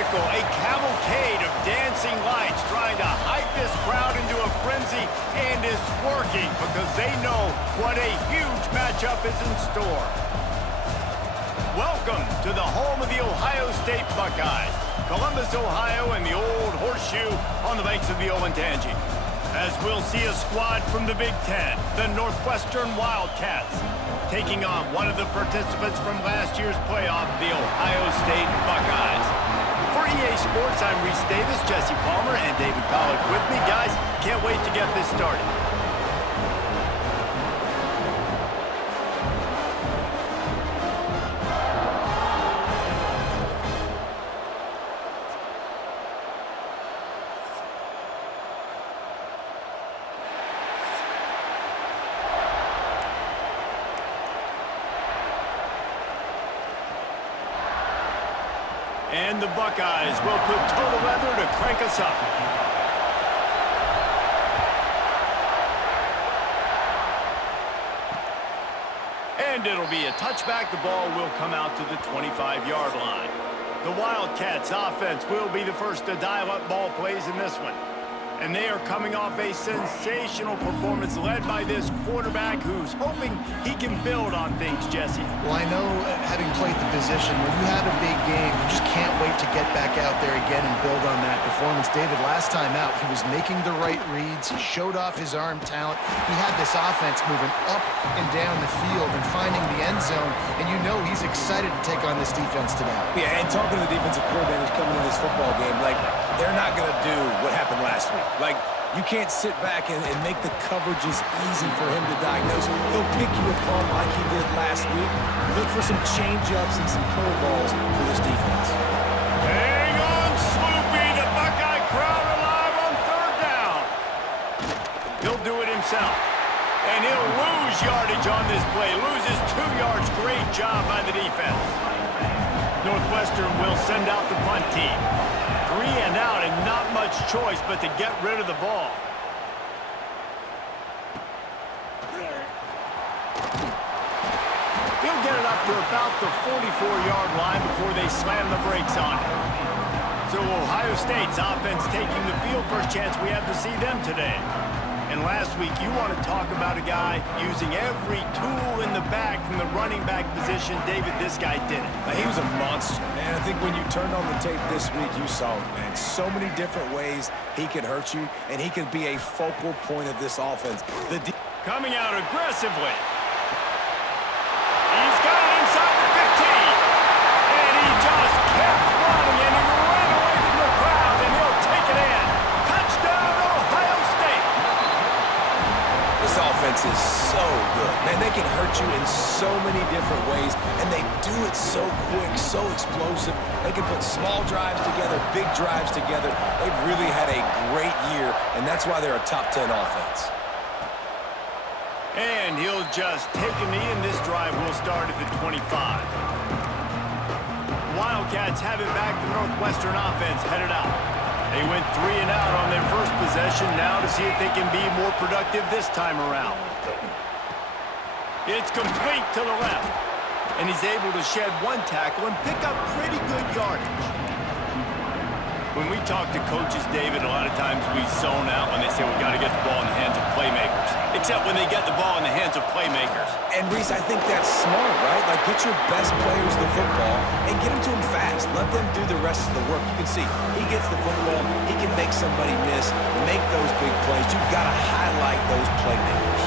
spectacle, a cavalcade of dancing lights trying to hype this crowd into a frenzy, and it's working because they know what a huge matchup is in store. Welcome to the home of the Ohio State Buckeyes, Columbus, Ohio, and the old horseshoe on the banks of the Olentangy. As we'll see a squad from the Big Ten, the Northwestern Wildcats, taking on one of the participants from last year's playoff, the Ohio State Buckeyes. For EA Sports, I'm Reese Davis, Jesse Palmer, and David Pollock with me. Guys, can't wait to get this started. And the Buckeyes will put total weather to crank us up. And it'll be a touchback. The ball will come out to the 25-yard line. The Wildcats offense will be the first to dial up ball plays in this one. And they are coming off a sensational performance led by this quarterback who's hoping he can build on things, Jesse. Well, I know, having played the position, when you have a big game, you just can't wait to get back out there again and build on that performance. David, last time out, he was making the right reads. He showed off his arm talent. He had this offense moving up and down the field and finding the end zone. And you know he's excited to take on this defense today. Yeah, and talking to the defensive coordinators coming in this football game, like, they're not going to do what happened last week. Like, you can't sit back and make the coverages easy for him to diagnose. He'll pick you apart like he did last week. Look for some change-ups and some curveballs for this defense. Hang on, Sloopy. The Buckeye crowd alive on third down. He'll do it himself. And he'll lose yardage on this play. Loses 2 yards. Great job by the defense. Northwestern will send out the punt team. 3 and out, and not much choice but to get rid of the ball. He'll get it up to about the 44-yard line before they slam the brakes on it. So Ohio State's offense taking the field. First chance we have to see them today. And last week, you want to talk about a guy using every tool in the bag from the running back position. David, this guy did it. He was a monster, man. I think when you turned on the tape this week, you saw it, man. So many different ways he could hurt you, and he could be a focal point of this offense. Coming out aggressively. He's got it inside the 15. And he just kept running, and he ran away from the crowd, and he'll take it in. Touchdown, Ohio State. This offense is so good. Man, they can hurt you in so many different ways, and they do it so quick, so explosive. They can put small drives together, big drives together. They've really had a great year, and that's why they're a top 10 offense. And he'll just take a knee, and this drive will start at the 25. Wildcats have it back. The Northwestern offense headed out. They went 3 and out on their first possession, now to see if they can be more productive this time around. It's complete to the left, and he's able to shed 1 tackle and pick up pretty good yardage. When we talk to coaches, David, a lot of times we zone out when they say we got to get the ball in the hands of playmakers, except when they get the ball in the hands of playmakers. And, Reese, I think that's smart, right? Like, get your best players the football and get them to them fast. Let them do the rest of the work. You can see he gets the football. He can make somebody miss, make those big plays. You've got to highlight those playmakers.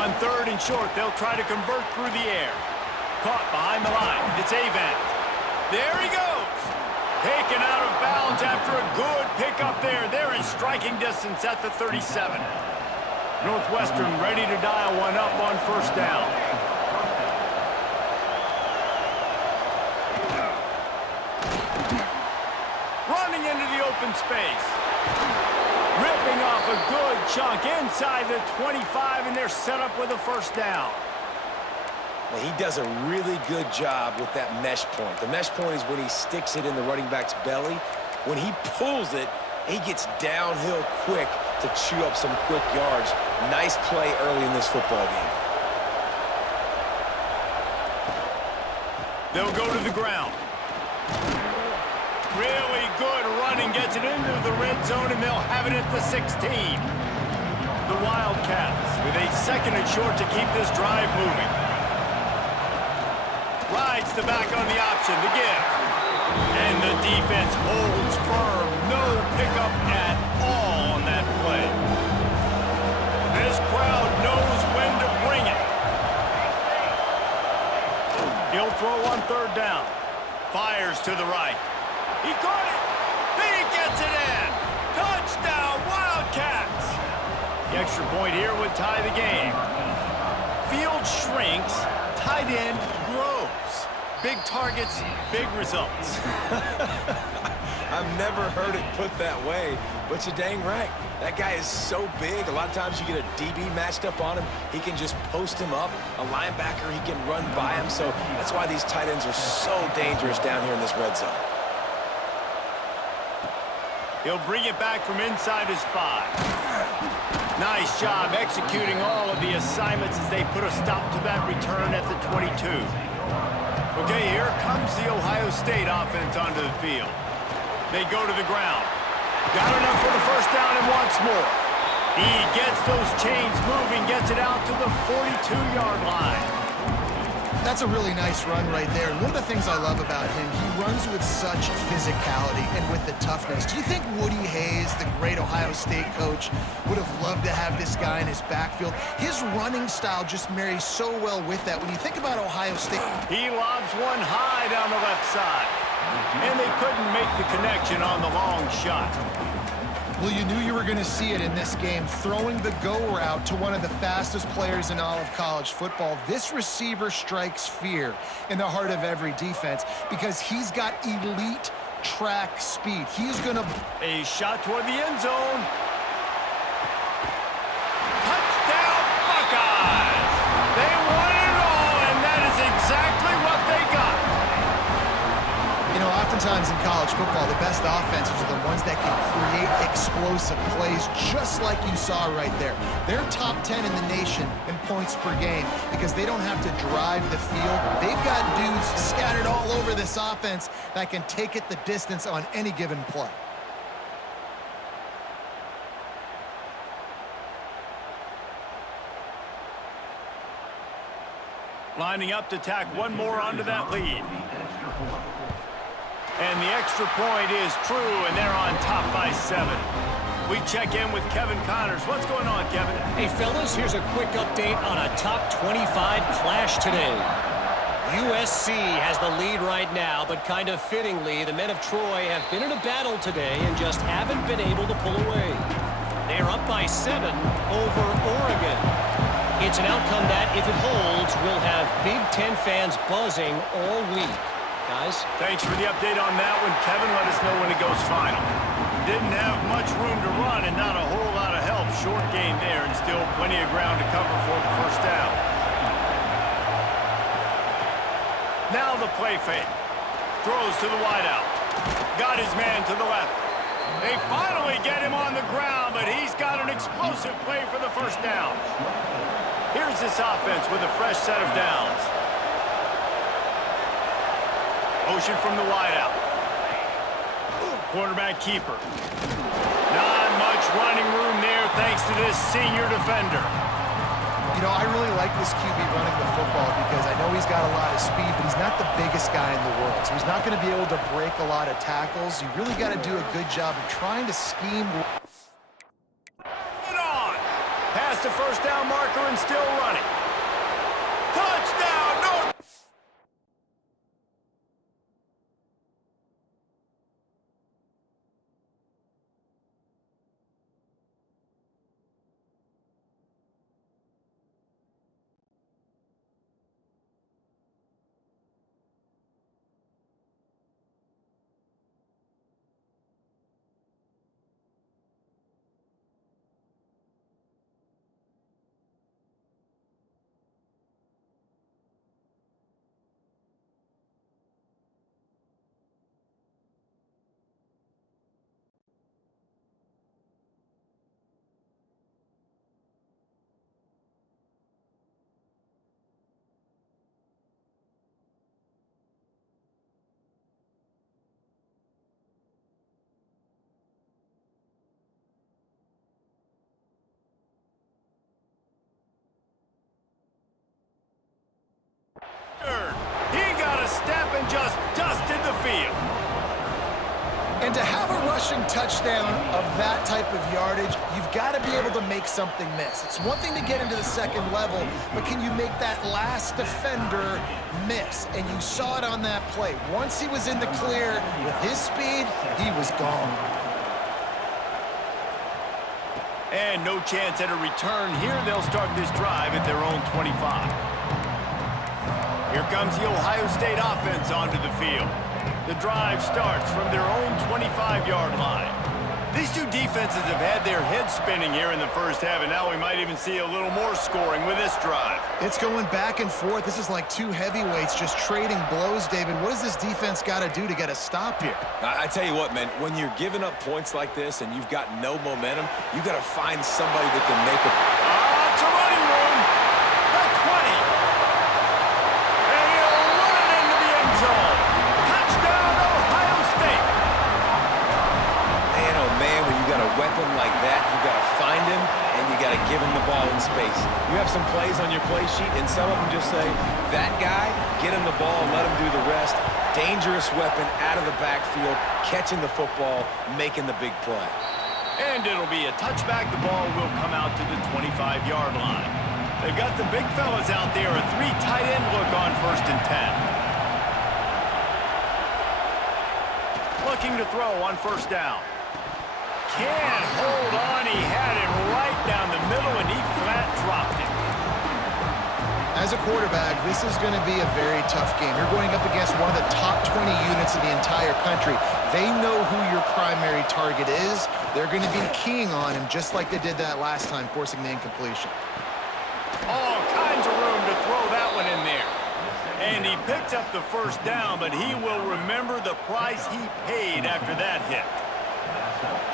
On 3rd and short, they'll try to convert through the air. Caught behind the line. It's Avant. There he goes. Taken out of bounds after a good pickup there. They're in striking distance at the 37. Northwestern ready to dial one up on 1st down. Running into the open space. Ripping off a good chunk inside the 25, and they're set up with a 1st down. Now, he does a really good job with that mesh point. The mesh point is when he sticks it in the running back's belly. When he pulls it, he gets downhill quick to chew up some quick yards. Nice play early in this football game. They'll go to the ground. Really good running, gets it into the red zone, and they'll have it at the 16. The Wildcats with a second and short to keep this drive moving. Rides the back on the option, the give. And the defense holds firm. No pickup at all on that play. This crowd knows when to bring it. He'll throw on third down. Fires to the right. He caught it. He gets it in. Touchdown, Wildcats. The extra point here would tie the game. Field shrinks. Tight end grows. Big targets, big results. I've never heard it put that way, but you're dang right. That guy is so big. A lot of times you get a DB matched up on him. He can just post him up. A linebacker, he can run by him. So that's why these tight ends are so dangerous down here in this red zone. He'll bring it back from inside his 5. Nice job executing all of the assignments as they put a stop to that return at the 22. Okay, here comes the Ohio State offense onto the field. They go to the ground. Got enough for the first down and wants more. He gets those chains moving, gets it out to the 42-yard line. That's a really nice run right there. And one of the things I love about him, he runs with such physicality and with the toughness. Do you think Woody Hayes, the great Ohio State coach, would have loved to have this guy in his backfield? His running style just marries so well with that. When you think about Ohio State... He lobs one high down the left side. And they couldn't make the connection on the long shot. Well, you knew you were going to see it in this game, throwing the go route to one of the fastest players in all of college football. This receiver strikes fear in the heart of every defense because he's got elite track speed. He's going to... A shot toward the end zone. Touchdown, Buckeyes! They won it all, and that is exactly what they got. You know, oftentimes in college football, the best offenses are the ones that can create explosive plays, just like you saw right there. They're top 10 in the nation in points per game because they don't have to drive the field. They've got dudes scattered all over this offense that can take it the distance on any given play. Lining up to tack one more onto that lead. And the extra point is true, and they're on top by 7. We check in with Kevin Connors. What's going on, Kevin? Hey, fellas, here's a quick update on a top 25 clash today. USC has the lead right now, but kind of fittingly, the men of Troy have been in a battle today and just haven't been able to pull away. They're up by 7 over Oregon. It's an outcome that, if it holds, will have Big Ten fans buzzing all week. Guys? Thanks for the update on that one, Kevin. Let us know when it goes final. Didn't have much room to run and not a whole lot of help. Short game there and still plenty of ground to cover for the first down. Now the play fake. Throws to the wideout. Got his man to the left. They finally get him on the ground, but he's got an explosive play for the first down. Here's this offense with a fresh set of downs. Motion from the wideout. Quarterback keeper. Not much running room there thanks to this senior defender. You know, I really like this QB running the football because I know he's got a lot of speed, but he's not the biggest guy in the world. So he's not going to be able to break a lot of tackles. You really got to do a good job of trying to scheme. Get on. Past the first down marker and still running. Touchdown, North. just dusted the field. And to have a rushing touchdown of that type of yardage, you've got to be able to make something miss. It's one thing to get into the second level, but can you make that last defender miss? And you saw it on that play. Once he was in the clear with his speed, he was gone. And no chance at a return here. They'll start this drive at their own 25. Here comes the Ohio State offense onto the field. The drive starts from their own 25-yard line. These two defenses have had their heads spinning here in the first half, and now we might even see a little more scoring with this drive. It's going back and forth. This is like two heavyweights just trading blows, David. What does this defense got to do to get a stop here? I tell you what, man, when you're giving up points like this and you've got no momentum, you got to find somebody that can make a... It's a running room. The 20. And he'll run it into the end zone. Touchdown, Ohio State. Man, oh man, when you got a weapon like that, you got to find him and you got to give him the ball in space. You have some plays on your play sheet, and some of them just say, that guy, get him the ball and let him do the rest. Dangerous weapon out of the backfield, catching the football, making the big play. And it'll be a touchback. The ball will come out to the 25-yard line. They've got the big fellas out there. A three tight end look on 1st and 10. Looking to throw on 1st down. Can't hold on. He had it right down the middle, and he flat dropped it. As a quarterback, this is going to be a very tough game. You're going up against one of the top 20 units in the entire country. They know who your primary target is. They're going to be keying on him just like they did that last time, forcing the incompletion. All kinds of room to throw that one in there. And he picked up the 1st down, but he will remember the price he paid after that hit.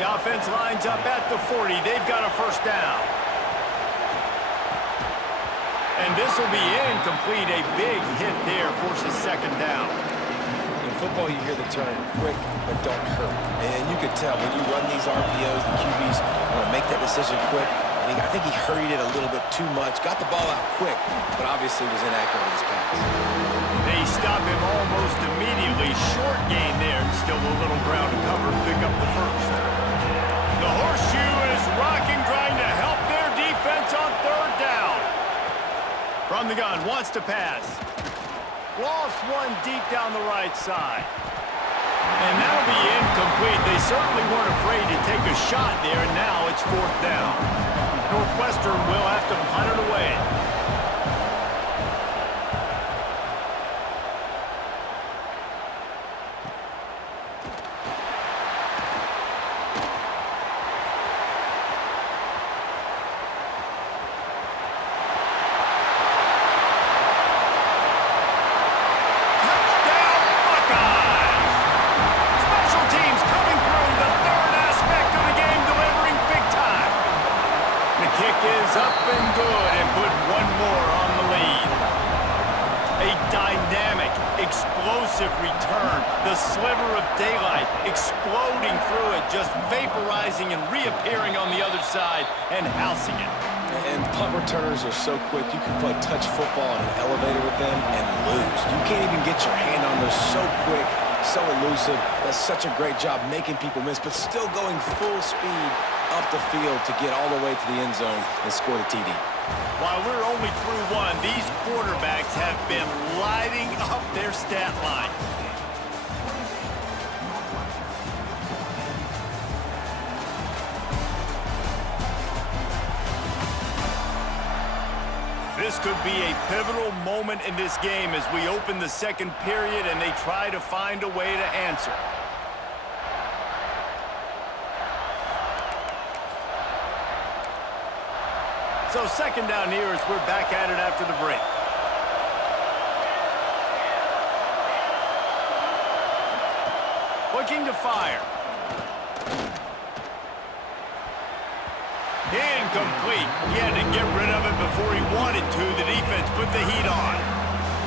The offense lines up at the 40. They've got a 1st down. And this will be incomplete. A big hit there forces 2nd down. In football, you hear the term quick but don't hurry. And you could tell when you run these RPOs, the QBs want to make that decision quick. And I think he hurried it a little bit too much. Got the ball out quick, but obviously was inaccurate with his pass. They stop him almost immediately. Short gain there, and still a little ground to cover. Pick up the 1st. The horseshoe is rocking, trying to help their defense on 3rd down. From the gun, wants to pass. Lost one deep down the right side. And that'll be incomplete. They certainly weren't afraid to take a shot there, and now it's 4th down. Northwestern will have to punt it away. Up and good, and put one more on the lead. A dynamic, explosive return. The sliver of daylight exploding through it, just vaporizing and reappearing on the other side and housing it. And punt returners are so quick, you can play touch football in an elevator with them and lose. You can't even get your hand on them. So quick, so elusive. Does such a great job making people miss, but still going full speed up the field to get all the way to the end zone and score the TD. While we're only through one, these quarterbacks have been lighting up their stat line. This could be a pivotal moment in this game as we open the 2nd period and they try to find a way to answer. So 2nd down here as we're back at it after the break. Looking to fire. Incomplete. He had to get rid of it before he wanted to. The defense put the heat on.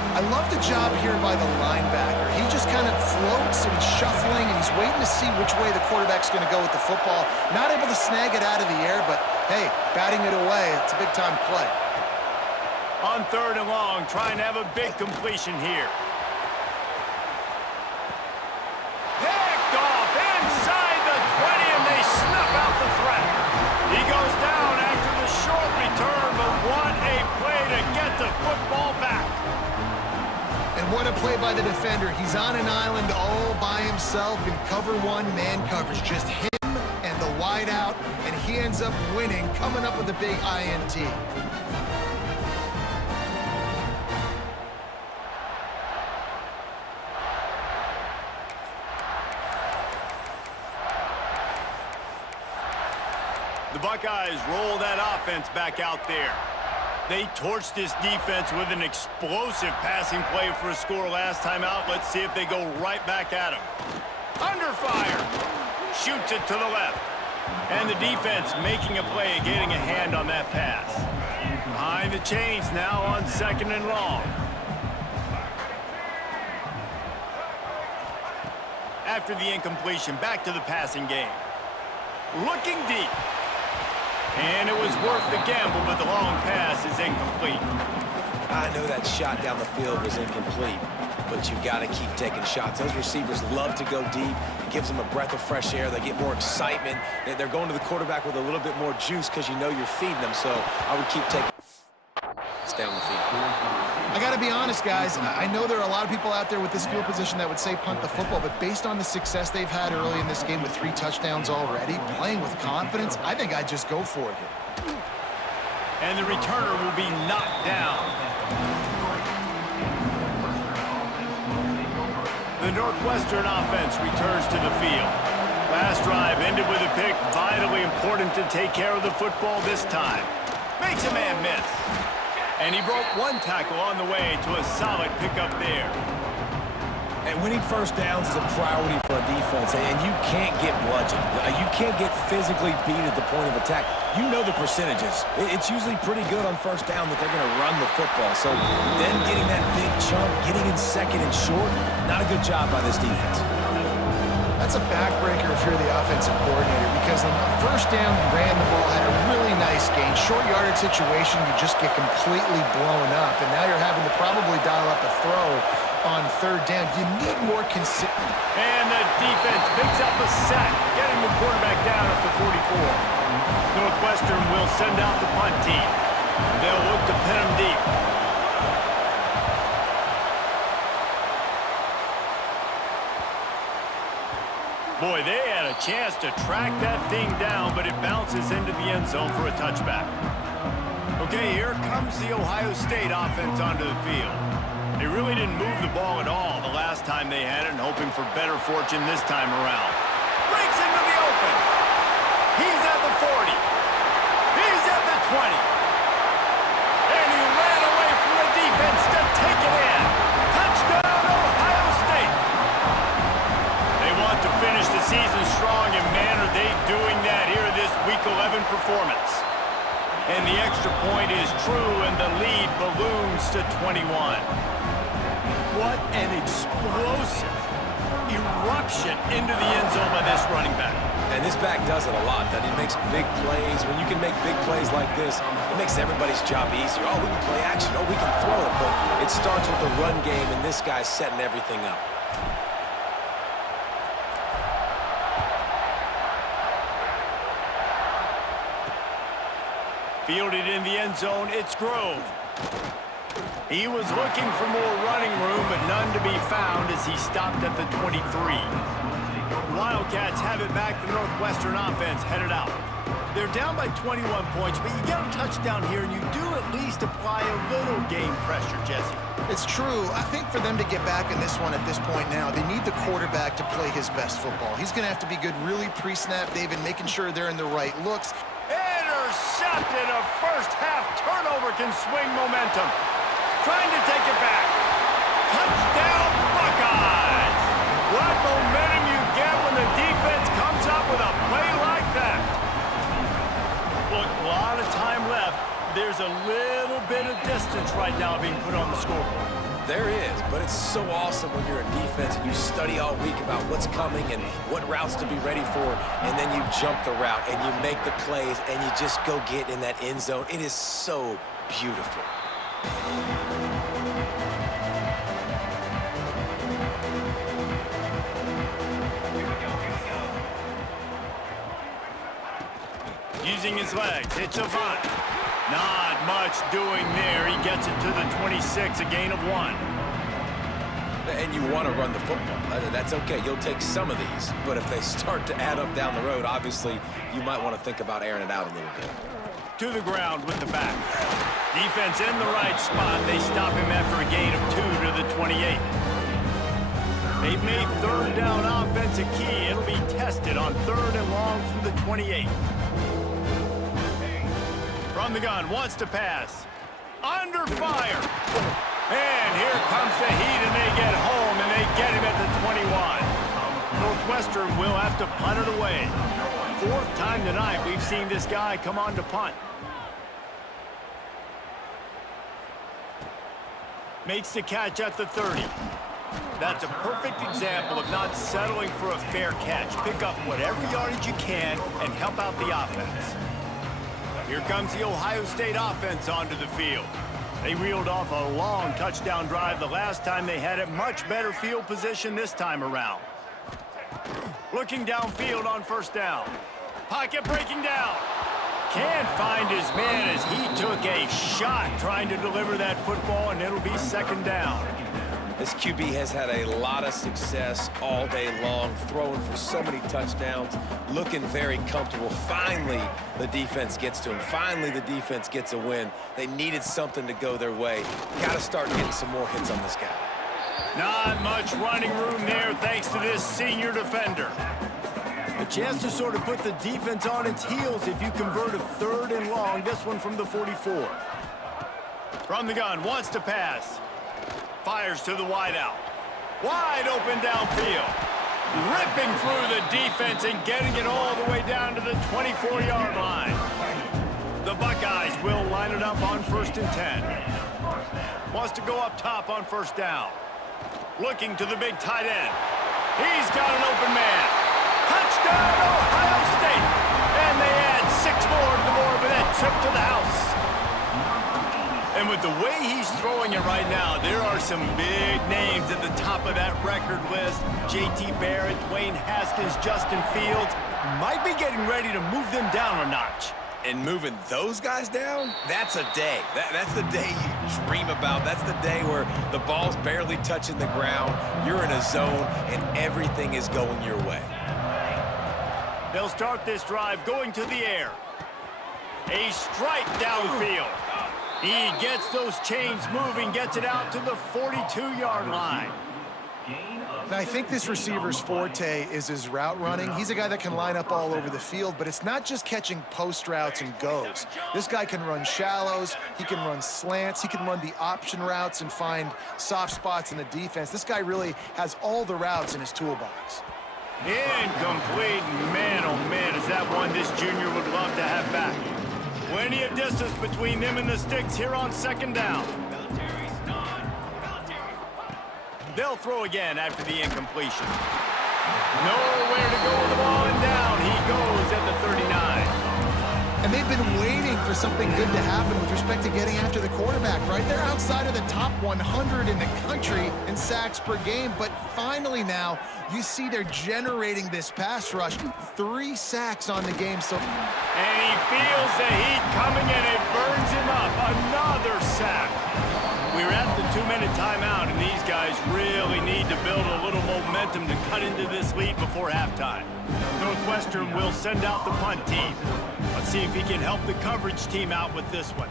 I love the job here by the linebacker. He just kind of floats and he's shuffling and he's waiting to see which way the quarterback's going to go with the football. Not able to snag it out of the air, but hey, batting it away, it's a big-time play. On 3rd and long, trying to have a big completion here. What a play by the defender. He's on an island all by himself in cover one man coverage. Just him and the wide out, and he ends up winning, coming up with a big INT. The Buckeyes roll that offense back out there. They torched this defense with an explosive passing play for a score last time out. Let's see if they go right back at him. Under fire. Shoots it to the left. And the defense making a play, getting a hand on that pass. Behind the chains now on 2nd and long. After the incompletion, back to the passing game. Looking deep. And it was worth the gamble, but the long pass is incomplete. I know that shot down the field was incomplete, but you got to keep taking shots. Those receivers love to go deep. It gives them a breath of fresh air. They get more excitement. They're going to the quarterback with a little bit more juice because you know you're feeding them. So I would keep taking shots down the field. I got to be honest, guys. I know there are a lot of people out there with this field position that would say punt the football, but based on the success they've had early in this game with 3 touchdowns already, playing with confidence, I think I'd just go for it. And the returner will be knocked down. The Northwestern offense returns to the field. Last drive ended with a pick. Vitally important to take care of the football this time. Makes a man miss. And he broke 1 tackle on the way to a solid pickup there. And winning first downs is a priority for a defense, and you can't get bludgeoned. You can't get physically beat at the point of attack. You know the percentages. It's usually pretty good on first down that they're going to run the football. So then getting that big chunk, getting in 2nd and short, not a good job by this defense. That's a backbreaker if you're the offensive coordinator, because on first down, you ran the ball, had a really nice gain. Short yardage situation, you just get completely blown up, and now you're having to probably dial up a throw on 3rd down. You need more consistency. And the defense picks up a sack, getting the quarterback down at the 44. Northwestern will send out the punt team. They'll look to pin him deep. Boy, they had a chance to track that thing down, but it bounces into the end zone for a touchback. Okay, here comes the Ohio State offense onto the field. They really didn't move the ball at all the last time they had it, and hoping for better fortune this time around. Breaks into the open. He's at the 40. He's at the 20. And he ran away from the defense to take it in. Touchdown, Ohio State. They want to finish the season strong, and man, are they doing that here in this Week 11 performance. And the extra point is true, and the lead balloons to 21. What an explosive eruption into the end zone by this running back. And this back does it a lot. That he makes big plays. When you can make big plays like this, it makes everybody's job easier. Oh, we can play action. Oh, we can throw it. But it starts with the run game, and this guy's setting everything up. Fielded in the end zone, it's Grove. He was looking for more running room, but none to be found as he stopped at the 23. Wildcats have it back. The Northwestern offense headed out. They're down by 21 points, but you get a touchdown here, and you do at least apply a little game pressure, Jesse. It's true. I think for them to get back in this one at this point now, they need the quarterback to play his best football. He's going to have to be good really pre-snap, David, making sure they're in the right looks. Intercepted. A first-half turnover can swing momentum. Trying to take it back. Touchdown, Buckeyes! What momentum you get when the defense comes up with a play like that. Look, a lot of time left. There's a little bit of distance right now being put on the scoreboard. There is, but it's so awesome when you're a defense and you study all week about what's coming and what routes to be ready for, and then you jump the route and you make the plays and you just go get in that end zone. It is so beautiful. Using his legs, it's Avant. Not much doing there. He gets it to the 26, a gain of 1. And you want to run the football. That's okay. You'll take some of these. But if they start to add up down the road, obviously, you might want to think about airing it out a little bit. To the ground with the back. Defense in the right spot. They stop him after a gain of 2 to the 28. They've made third down offense a key. It'll be tested on 3rd and long from the 28. From the gun, wants to pass. Under fire. And here comes the heat, and they get home, and they get him at the 21. Northwestern will have to punt it away. 4th time tonight we've seen this guy come on to punt. Makes the catch at the 30. That's a perfect example of not settling for a fair catch. Pick up whatever yardage you can and help out the offense. Here comes the Ohio State offense onto the field. They reeled off a long touchdown drive the last time they had it. Much better field position this time around. Looking downfield on 1st down. Pocket breaking down. Can't find his man as he took a shot trying to deliver that football, and it'll be 2nd down. This QB has had a lot of success all day long, throwing for so many touchdowns, looking very comfortable. Finally, the defense gets to him. Finally, the defense gets a win. They needed something to go their way. Got to start getting some more hits on this guy. Not much running room there thanks to this senior defender. A chance to sort of put the defense on its heels if you convert a 3rd and long. This one from the 44. From the gun, wants to pass. Fires to the wideout. Wide open downfield. Ripping through the defense and getting it all the way down to the 24-yard line. The Buckeyes will line it up on 1st and 10. Wants to go up top on 1st down. Looking to the big tight end. He's got an open man. Touchdown, Ohio State! And they add 6 more to the board with that trip to the house. And with the way he's throwing it right now, there are some big names at the top of that record list. J.T. Barrett, Dwayne Haskins, Justin Fields. Might be getting ready to move them down a notch. And moving those guys down, that's a day. That's the day you dream about. That's the day where the ball's barely touching the ground, you're in a zone, and everything is going your way. They'll start this drive going to the air. A strike downfield. He gets those chains moving, gets it out to the 42-yard line. Now, I think this receiver's forte is his route running. He's a guy that can line up all over the field, but it's not just catching post routes and goes. This guy can run shallows, he can run slants, he can run the option routes and find soft spots in the defense. This guy really has all the routes in his toolbox. Incomplete. Man, oh man, is that one this junior would love to have back. Plenty of distance between them and the sticks here on 2nd down. They'll throw again after the incompletion. Nowhere to go with the ball, and down he goes at the 39. And they've been waiting for something good to happen with respect to getting after the quarterback, right? They're outside of the top 100 in the country in sacks per game, but finally now you see they're generating this pass rush. 3 sacks on the game. And he feels the heat coming and it burns him up. Another sack. We're at the 2-minute timeout, and these guys really need to build a little momentum to cut into this lead before halftime. Northwestern will send out the punt team. Let's see if he can help the coverage team out with this one.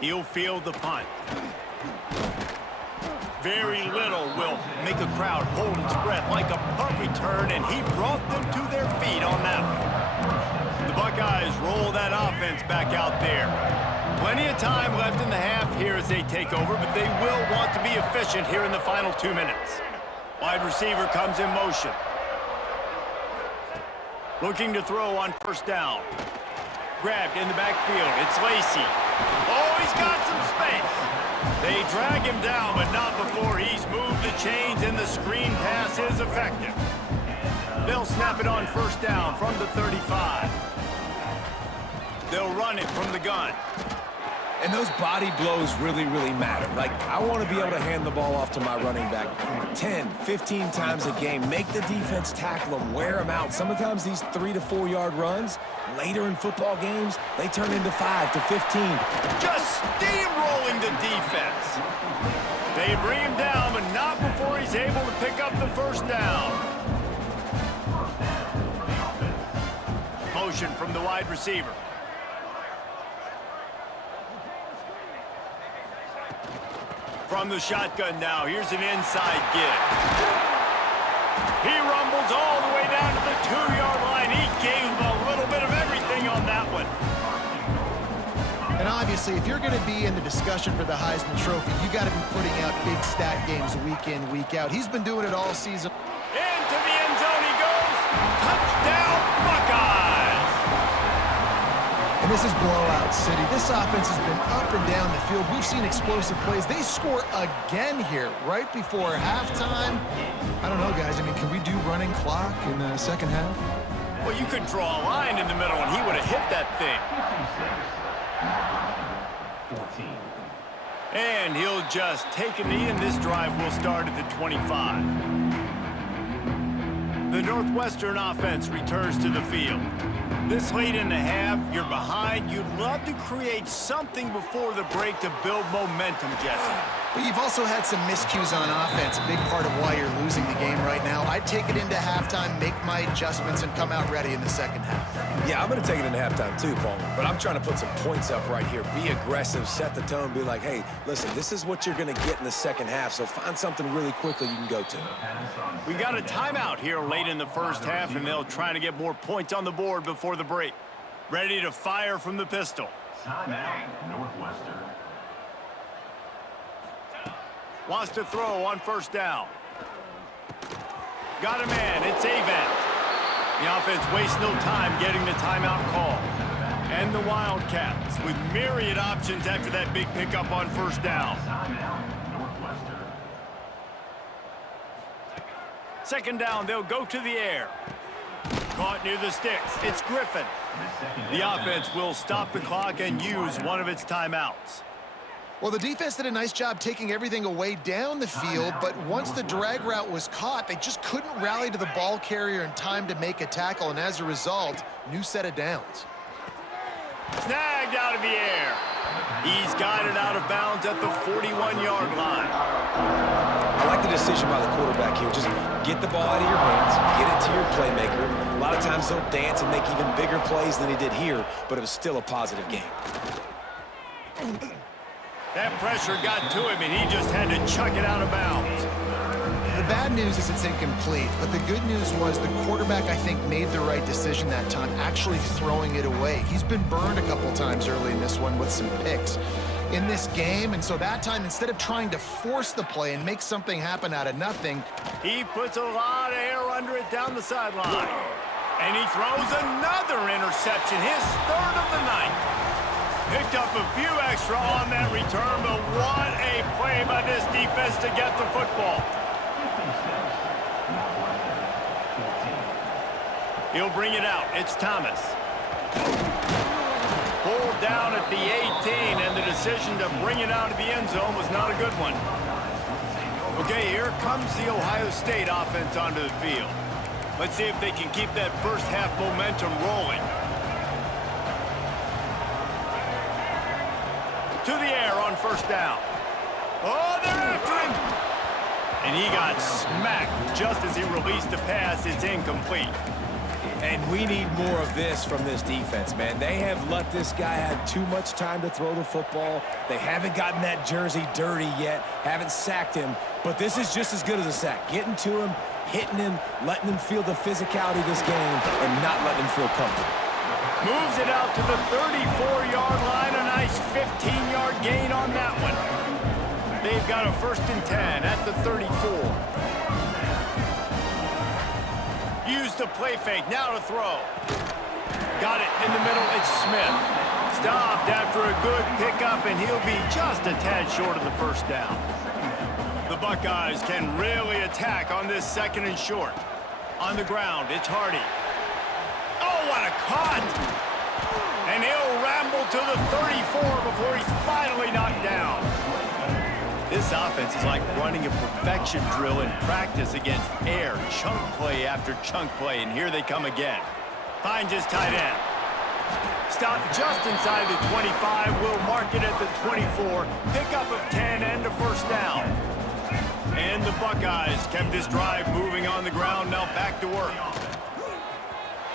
He'll field the punt. Very little will make a crowd hold its breath like a punt return, and he brought them to their feet on that one. The Buckeyes roll that offense back out there. Plenty of time left in the half here as they take over, but they will want to be efficient here in the final 2 minutes. Wide receiver comes in motion. Looking to throw on 1st down. Grabbed in the backfield. It's Lacey. Oh, he's got some space. They drag him down, but not before he's moved the chains, and the screen pass is effective. They'll snap it on 1st down from the 35. They'll run it from the gun. And those body blows really, really matter. Like, I want to be able to hand the ball off to my running back 10, 15 times a game. Make the defense tackle them, wear them out. Sometimes these 3 to 4 yard runs, later in football games, they turn into 5 to 15. Just steamrolling the defense. They bring him down, but not before he's able to pick up the first down. Motion from the wide receiver. From the shotgun now, here's an inside give. He rumbles all the way down to the 2-yard line. He gave him a little bit of everything on that one. And obviously, if you're going to be in the discussion for the Heisman Trophy, you got to be putting out big stat games week in, week out. He's been doing it all season. Into the end zone he goes. Touchdown, Buckeyes! And this is blowout city. This offense has been up and down the field. We've seen explosive plays. They score again here right before halftime. I don't know, guys. I mean, can we do running clock in the second half? Well, you could draw a line in the middle, and he would have hit that thing. And he'll just take a knee, and this drive will start at the 25. The Northwestern offense returns to the field. This late in the half, you're behind. You'd love to create something before the break to build momentum, Jesse. But you've also had some miscues on offense, a big part of why you're losing the game right now. I'd take it into halftime, make my adjustments, and come out ready in the second half. Yeah, I'm going to take it into halftime too, Paul. But I'm trying to put some points up right here. Be aggressive, set the tone, be like, hey, listen, this is what you're going to get in the second half, so find something really quickly you can go to. We got a timeout here late in the first half, and they'll try to get more points on the board before the break. Ready to fire from the pistol. Timeout, Northwestern. Wants to throw on first down. Got a man. It's Avant. The offense wastes no time getting the timeout call. And the Wildcats with myriad options after that big pickup on first down. Timeout, Northwestern. Second down, they'll go to the air. Caught near the sticks. It's Griffin. The offense will stop the clock and use one of its timeouts. Well, the defense did a nice job taking everything away down the field, but once the drag route was caught, they just couldn't rally to the ball carrier in time to make a tackle, and as a result, new set of downs. Snagged out of the air. He's got it out of bounds at the 41-yard line. I like the decision by the quarterback here. Just get the ball out of your hands, get it to your playmaker. A lot of times he'll dance and make even bigger plays than he did here, but it was still a positive game. That pressure got to him, and he just had to chuck it out of bounds. The bad news is it's incomplete, but the good news was the quarterback, I think, made the right decision that time, actually throwing it away. He's been burned a couple times early in this one with some picks in this game, and so that time, instead of trying to force the play and make something happen out of nothing, He puts a lot of air under it down the sideline. And he throws another interception, his third of the night. Picked up a few extra on that return, but what a play by this defense to get the football. He'll bring it out. It's Thomas. Pulled down at the 18, and the decision to bring it out of the end zone was not a good one. Okay, here comes the Ohio State offense onto the field. Let's see if they can keep that first half momentum rolling. To the air on first down. Oh, they're after him! And he got smacked just as he released the pass. It's incomplete. And we need more of this from this defense, man. They have let this guy have too much time to throw the football. They haven't gotten that jersey dirty yet, haven't sacked him, but this is just as good as a sack. Getting to him, hitting him, letting him feel the physicality of this game, and not letting him feel comfortable. Moves it out to the 34-yard line. A nice 15-yard gain on that one. They've got a 1st and 10 at the 34. Use the play fake. Now to throw. Got it in the middle. It's Smith. Stopped after a good pickup, and he'll be just a tad short of the first down. The Buckeyes can really attack on this 2nd and short. On the ground, it's Hardy. Oh, what a cut! And he'll ramble to the 34 before he's finally knocked down. This offense is like running a perfection drill in practice against air, chunk play after chunk play, and here they come again. Finds his tight end. Stop just inside the 25, will mark it at the 24, pickup of 10 and a first down. And the Buckeyes kept this drive moving on the ground, now back to work.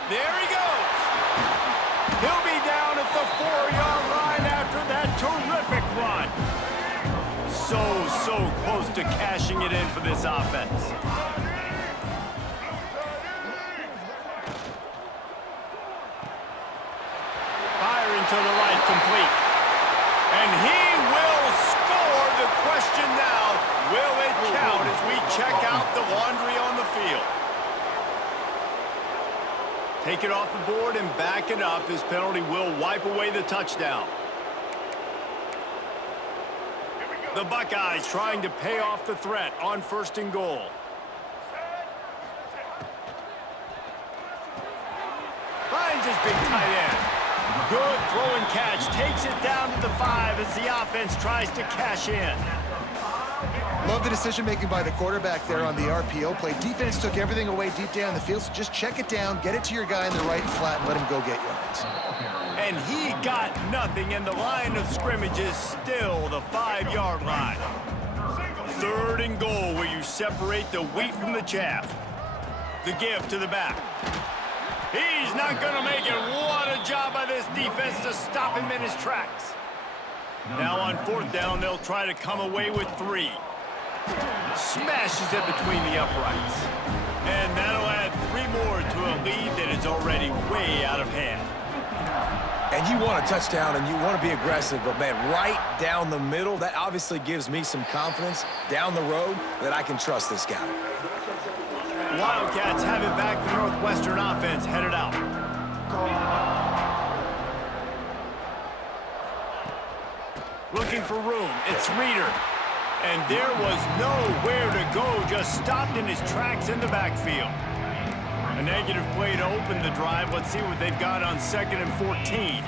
There he goes. He'll be down at the 4-yard line after that terrific run. So close to cashing it in for this offense. Firing to the right, complete. And he will score. The question now, will it count as we check out the laundry on the field? Take it off the board and back it up. This penalty will wipe away the touchdown. The Buckeyes trying to pay off the threat on 1st and goal. Finds his big tight end. Good throw and catch. Takes it down to the 5 as the offense tries to cash in. Love the decision-making by the quarterback there on the RPO play. Defense took everything away deep down the field, so just check it down, get it to your guy in the right flat, and let him go get yards. And he got nothing, and the line of scrimmage is still the 5-yard line. 3rd and goal, where you separate the wheat from the chaff. The give to the back. He's not going to make it. What a job by this defense to stop him in his tracks. Now on 4th down, they'll try to come away with 3. Smashes it between the uprights. And that'll add 3 more to a lead that is already way out of hand. And you want a touchdown and you want to be aggressive, but man, right down the middle, that obviously gives me some confidence down the road that I can trust this guy. Wildcats have it back. The Northwestern offense headed out. Looking for room. It's Reeder. And there was nowhere to go. Just stopped in his tracks in the backfield. A negative play to open the drive. Let's see what they've got on 2nd and 14.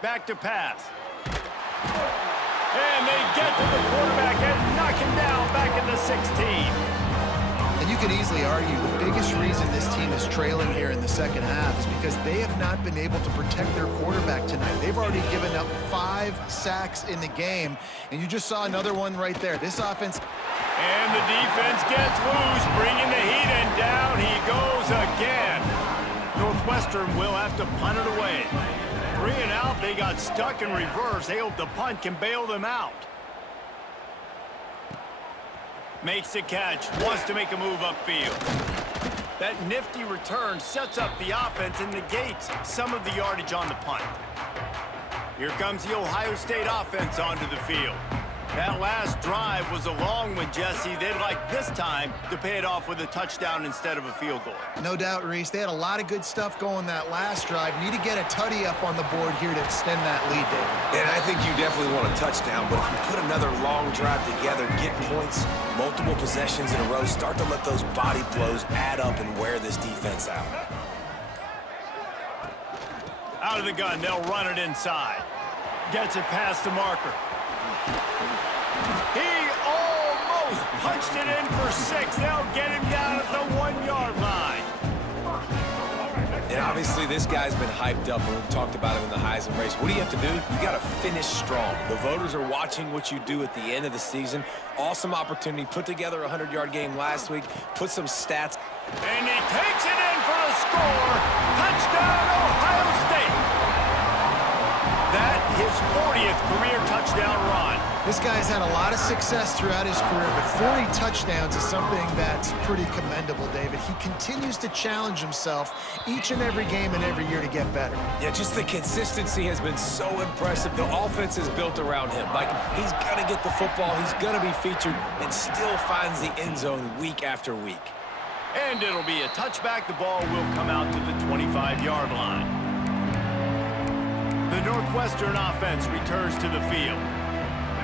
Back to pass. And they get to the quarterback and knock him down back in the 16. And you can easily argue the biggest reason this team is trailing here in the second half is because they have not been able to protect their quarterback tonight. They've already given up 5 sacks in the game, and you just saw another one right there. This offense... And the defense gets loose, bringing the heat, and down he goes again. Northwestern will have to punt it away. 3 and out, they got stuck in reverse. They hope the punt can bail them out. Makes the catch, wants to make a move upfield. That nifty return sets up the offense and negates some of the yardage on the punt. Here comes the Ohio State offense onto the field. That last drive was a long one, Jesse. They'd like this time to pay it off with a touchdown instead of a field goal. No doubt, Reese. They had a lot of good stuff going that last drive. Need to get a tutty up on the board here to extend that lead, David. And I think you definitely want a touchdown, but if you put another long drive together, get points, multiple possessions in a row, start to let those body blows add up and wear this defense out. Out of the gun, they'll run it inside. Gets it past the marker. He almost punched it in for 6. They'll get him down at the 1-yard line. And obviously this guy's been hyped up, and we've talked about him in the Heisman race. What do you have to do? You got to finish strong. The voters are watching what you do at the end of the season. Awesome opportunity. Put together a 100-yard game last week. Put some stats. And he takes it in for the score. Touchdown, Ohio State. That his 40th career touchdown run. This guy's had a lot of success throughout his career, but 40 touchdowns is something that's pretty commendable, David. He continues to challenge himself each and every game and every year to get better. Yeah, just the consistency has been so impressive. The offense is built around him. Like, he's going to get the football, he's going to be featured, and still finds the end zone week after week. And it'll be a touchback. The ball will come out to the 25-yard line. The Northwestern offense returns to the field.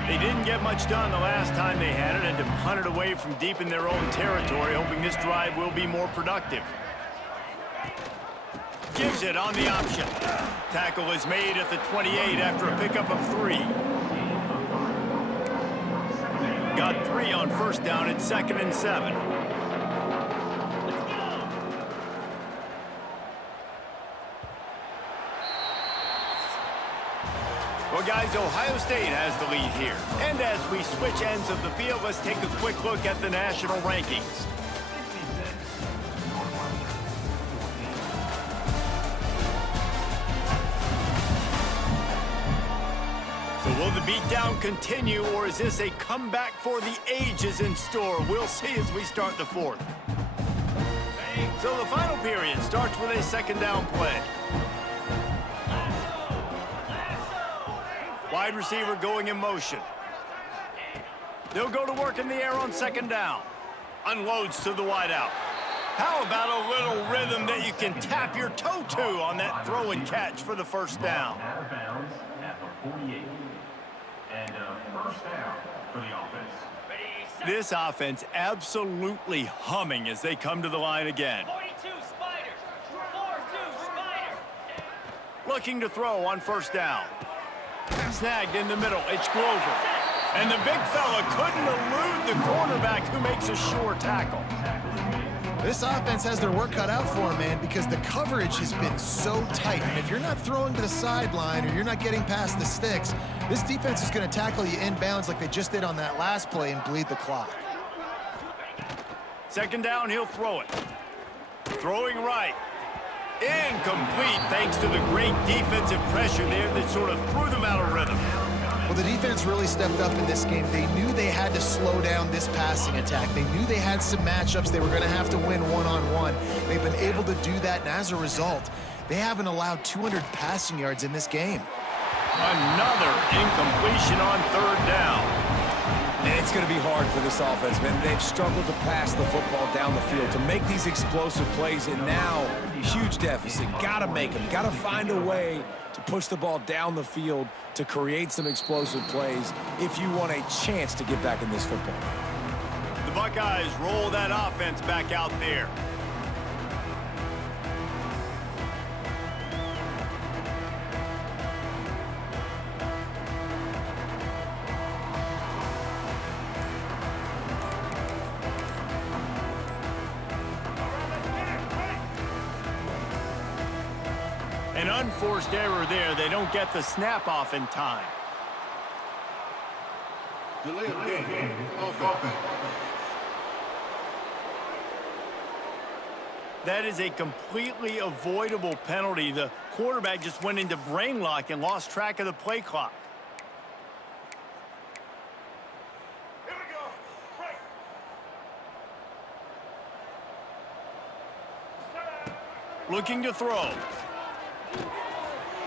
They didn't get much done the last time they had it, and to punt it away from deep in their own territory, hoping this drive will be more productive. gives it on the option. Tackle is made at the 28 after a pickup of 3. Got 3 on first down at 2nd and 7. Well, guys, Ohio State has the lead here. And as we switch ends of the field, let's take a quick look at the national rankings. So will the beatdown continue, or is this a comeback for the ages in store? We'll see as we start the 4th. So the final period starts with a 2nd down play. Wide receiver going in motion. They'll go to work in the air on 2nd down. Unloads to the wideout. How about a little rhythm that you can tap your toe to on that throw and catch for the 1st down? Out of bounds at the 48. And first down for the offense. This offense absolutely humming as they come to the line again. 42 Spiders. 4-2 Spiders. Looking to throw on 1st down. Snagged in the middle. It's Glover. And the big fella couldn't elude the cornerback who makes a sure tackle. This offense has their work cut out for them, man, because the coverage has been so tight. And if you're not throwing to the sideline or you're not getting past the sticks, this defense is going to tackle you inbounds like they just did on that last play and bleed the clock. 2nd down, he'll throw it. Throwing right. Incomplete thanks to the great defensive pressure there that sort of threw them out of rhythm. Well, the defense really stepped up in this game. They knew they had to slow down this passing attack. They knew they had some matchups they were going to have to win one-on-one. They've been able to do that, and as a result, they haven't allowed 200 passing yards in this game. Another incompletion on 3rd down. And it's going to be hard for this offense, man. They've struggled to pass the football down the field, to make these explosive plays, and now, huge deficit. Got to make them. Got to find a way to push the ball down the field to create some explosive plays if you want a chance to get back in this football. The Buckeyes roll that offense back out there. An unforced error there. They don't get the snap off in time. Delay of game. Offense. That is a completely avoidable penalty. The quarterback just went into brain lock and lost track of the play clock. Here we go. Right. Looking to throw.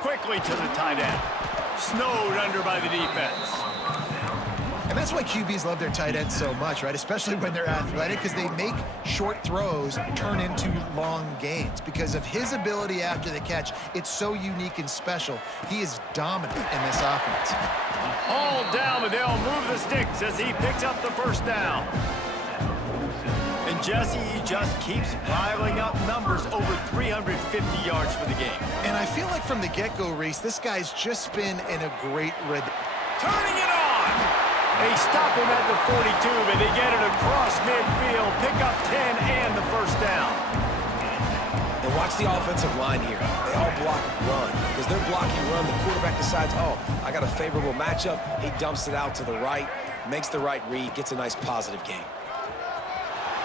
Quickly to the tight end. Snowed under by the defense. And that's why QBs love their tight ends so much, right? Especially when they're athletic, because they make short throws turn into long gains. Because of his ability after the catch, it's so unique and special. He is dominant in this offense. All down, but they'll move the sticks as he picks up the 1st down. And Jesse, he just keeps piling up numbers over 350 yards for the game. And I feel like from the get-go, Reese, this guy's just been in a great rhythm. Turning it on! They stop him at the 42, but they get it across midfield, pick up 10 and the 1st down. And watch the offensive line here. They all block run. Because they're blocking run, the quarterback decides, oh, I got a favorable matchup. He dumps it out to the right, makes the right read, gets a nice positive gain.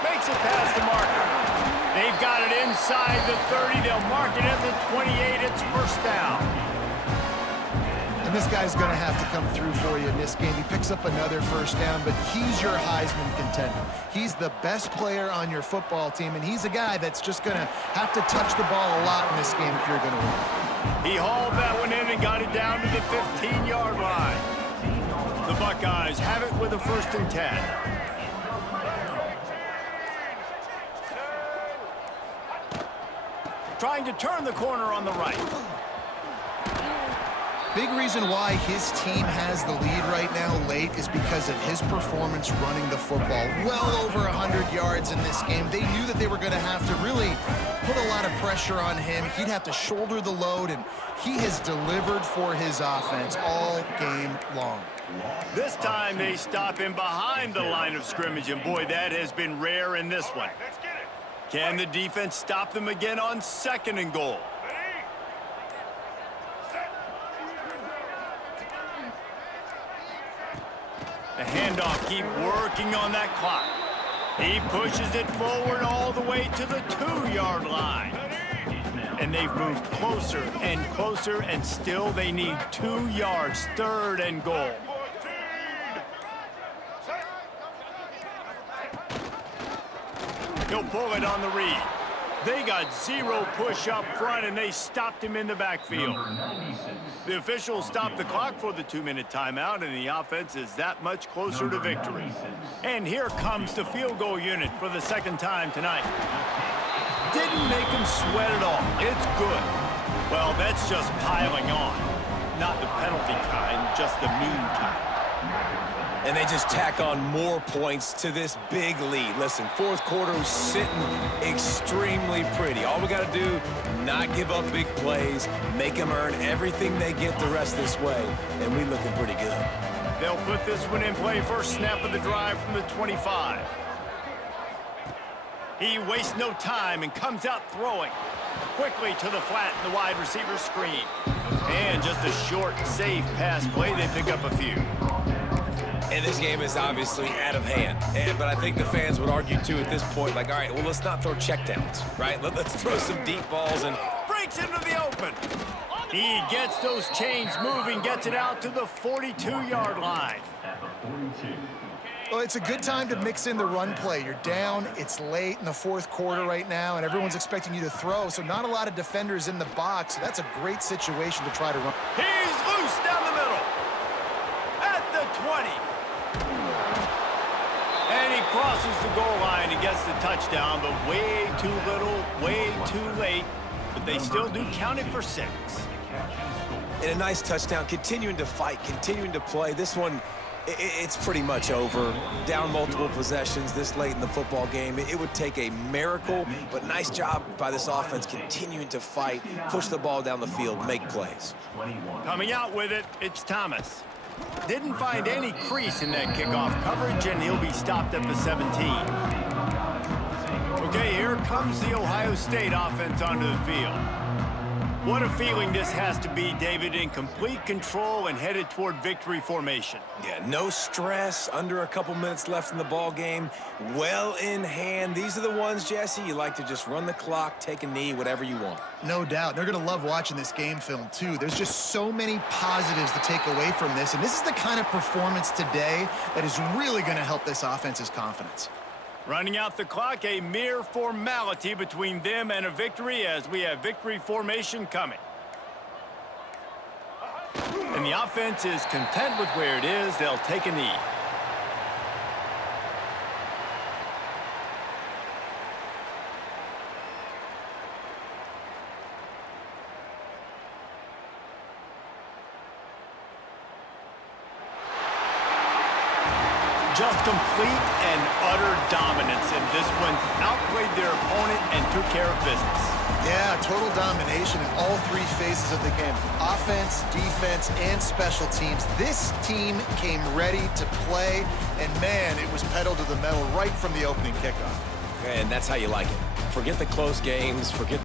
Makes it past the marker. They've got it inside the 30. They'll mark it at the 28. It's 1st down. And this guy's going to have to come through for you in this game. He picks up another 1st down, but he's your Heisman contender. He's the best player on your football team, and he's a guy that's just going to have to touch the ball a lot in this game if you're going to win. He hauled that one in and got it down to the 15-yard line. The Buckeyes have it with a 1st and 10. Trying to turn the corner on the right. Big reason why his team has the lead right now late is because of his performance running the football. Well over 100 yards in this game. They knew that they were going to have to really put a lot of pressure on him. He'd have to shoulder the load, and he has delivered for his offense all game long. This time they stop him behind the line of scrimmage, and boy, that has been rare in this one. Can the defense stop them again on 2nd and goal? The handoff, keep working on that clock. He pushes it forward all the way to the 2-yard line. And they've moved closer and closer, and still they need 2 yards, 3rd and goal. He'll pull it on the read. They got 0 push up front, and they stopped him in the backfield. The officials stopped the clock for the 2-minute timeout, and the offense is that much closer to victory. And here comes the field goal unit for the 2nd time tonight. Didn't make him sweat at all. It's good. Well, that's just piling on. Not the penalty kind, just the mean kind. And they just tack on more points to this big lead. Listen, 4th quarter was sitting extremely pretty. All we got to do, not give up big plays, make them earn everything they get the rest this way, and we looking pretty good. They'll put this one in play. First snap of the drive from the 25. He wastes no time and comes out throwing. Quickly to the flat in the wide receiver screen. And just a short, safe pass play. They pick up a few. And this game is obviously out of hand. But I think the fans would argue, too, at this point, like, all right, well, let's not throw checkdowns, right? Let's throw some deep balls and breaks into the open. He gets those chains moving, gets it out to the 42-yard line. Well, it's a good time to mix in the run play. You're down, it's late in the 4th quarter right now, and everyone's expecting you to throw, so not a lot of defenders in the box. So that's a great situation to try to run. He's loose down the middle. At the 20. And he crosses the goal line and gets the touchdown, but way too little, way too late. But they still do count it for 6. And a nice touchdown, continuing to fight, continuing to play. This one, it's pretty much over. Down multiple possessions this late in the football game. It would take a miracle, but nice job by this offense continuing to fight, push the ball down the field, make plays. Coming out with it, it's Thomas. Didn't find any crease in that kickoff coverage, and he'll be stopped at the 17. Okay, here comes the Ohio State offense onto the field. What a feeling this has to be, David, in complete control and headed toward victory formation. Yeah, no stress, under a couple minutes left in the ball game, well in hand. These are the ones, Jesse, you like to just run the clock, take a knee, whatever you want. No doubt. They're going to love watching this game film, too. There's just so many positives to take away from this, and this is the kind of performance today that is really going to help this offense's confidence. Running out the clock, a mere formality between them and a victory as we have victory formation coming. And the offense is content with where it is. They'll take a knee. Just complete and utter dominance in this one. Outplayed their opponent and took care of business. Yeah, total domination in all 3 phases of the game. Offense, defense, and special teams. This team came ready to play, and man, it was pedal to the metal right from the opening kickoff. And that's how you like it. Forget the close games, forget